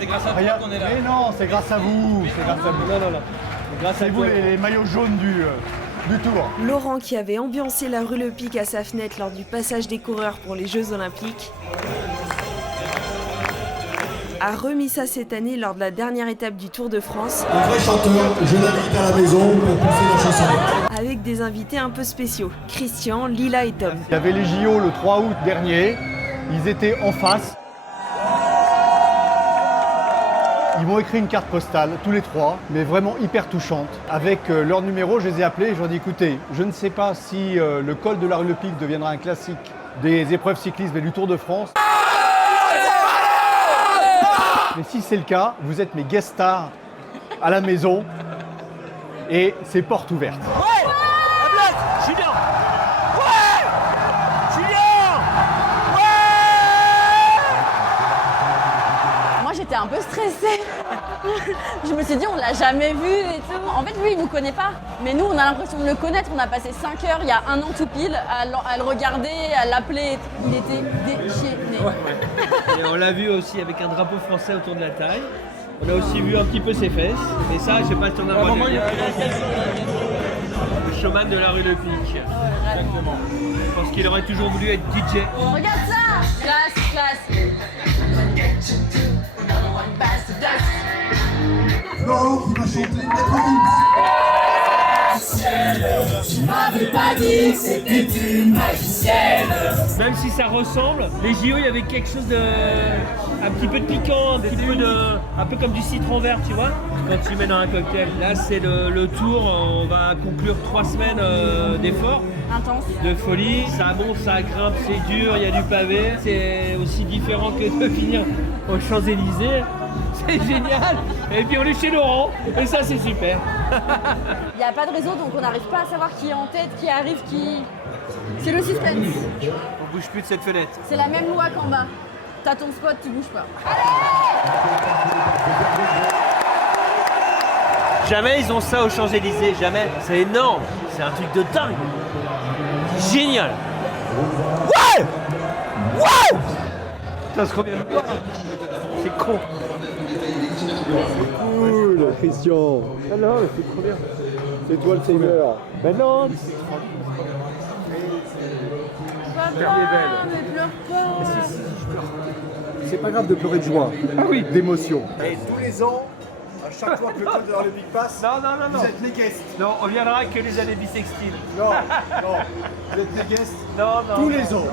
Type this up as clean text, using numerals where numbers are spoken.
C'est grâce à toi qu'on est là. Mais non, c'est grâce à vous. C'est grâce à vous. Non. Grâce à C'est vous les maillots jaunes du Tour. Laurent, qui avait ambiancé la rue Le Pic à sa fenêtre lors du passage des coureurs pour les Jeux Olympiques, a remis ça cette année lors de la dernière étape du Tour de France. Un vrai chanteur, je l'invite à la maison pour pousser la chanson. Avec des invités un peu spéciaux, Christian, Lila et Tom. Il y avait les JO le 3 août dernier. Ils étaient en face. Ils m'ont écrit une carte postale, tous les trois, mais vraiment hyper touchante. Avec leur numéro, je les ai appelés et je leur ai dit, écoutez, je ne sais pas si le col de la rue Le Pic deviendra un classique des épreuves cyclistes et du Tour de France. Mais si c'est le cas, vous êtes mes guest stars à la maison et c'est porte ouverte. Ouais, la blague, Julien. Ouais, Julien. Ouais. Moi j'étais un peu stressée. Je me suis dit on l'a jamais vu et tout. En fait lui il nous connaît pas. Mais nous on a l'impression de le connaître. On a passé 5 heures il y a 1 an tout pile à le regarder, à l'appeler. Il était déchaîné. Ouais. Et on l'a vu aussi avec un drapeau français autour de la taille. On a aussi vu un petit peu ses fesses. Et ça, je sais pas si on a le showman de la rue Le Pic. Exactement. Je pense qu'il aurait toujours voulu être DJ. Regarde ça. Classe. Laurent qui va chanter Maître Tu m'avais pas dit que c'était une magicienne. Même si ça ressemble, les JO, il y avait quelque chose de... un petit peu de piquant, un peu comme du citron vert, tu vois, quand tu mets dans un cocktail. Là, c'est le tour, on va conclure 3 semaines d'efforts. Intense. De folie, ça monte, ça grimpe, c'est dur, il y a du pavé. C'est aussi différent que de finir aux Champs-Élysées. C'est génial. Et puis on est chez Laurent, et ça c'est super. Il n'y a pas de réseau donc on n'arrive pas à savoir qui est en tête, qui arrive, qui... C'est le suspense. On bouge plus de cette fenêtre. C'est la même loi qu'en bas. T'as ton spot, tu bouges pas. Jamais ils ont ça aux Champs-Élysées, jamais. C'est énorme, c'est un truc de dingue. C'est génial. Ouais. Ça se revient pas. C'est con. Cool, Christian. Ah non, c'est trop bien. C'est toi le saver. Ben non. Papa, mais pleure pas. C'est pas grave de pleurer de joie. Ah oui, d'émotion. Et tous les ans, à chaque fois que le col de la Le Pic passe, Non. vous êtes les guests. Non, on viendra que les années bissextiles. Non, vous êtes les guests Non. tous les ans.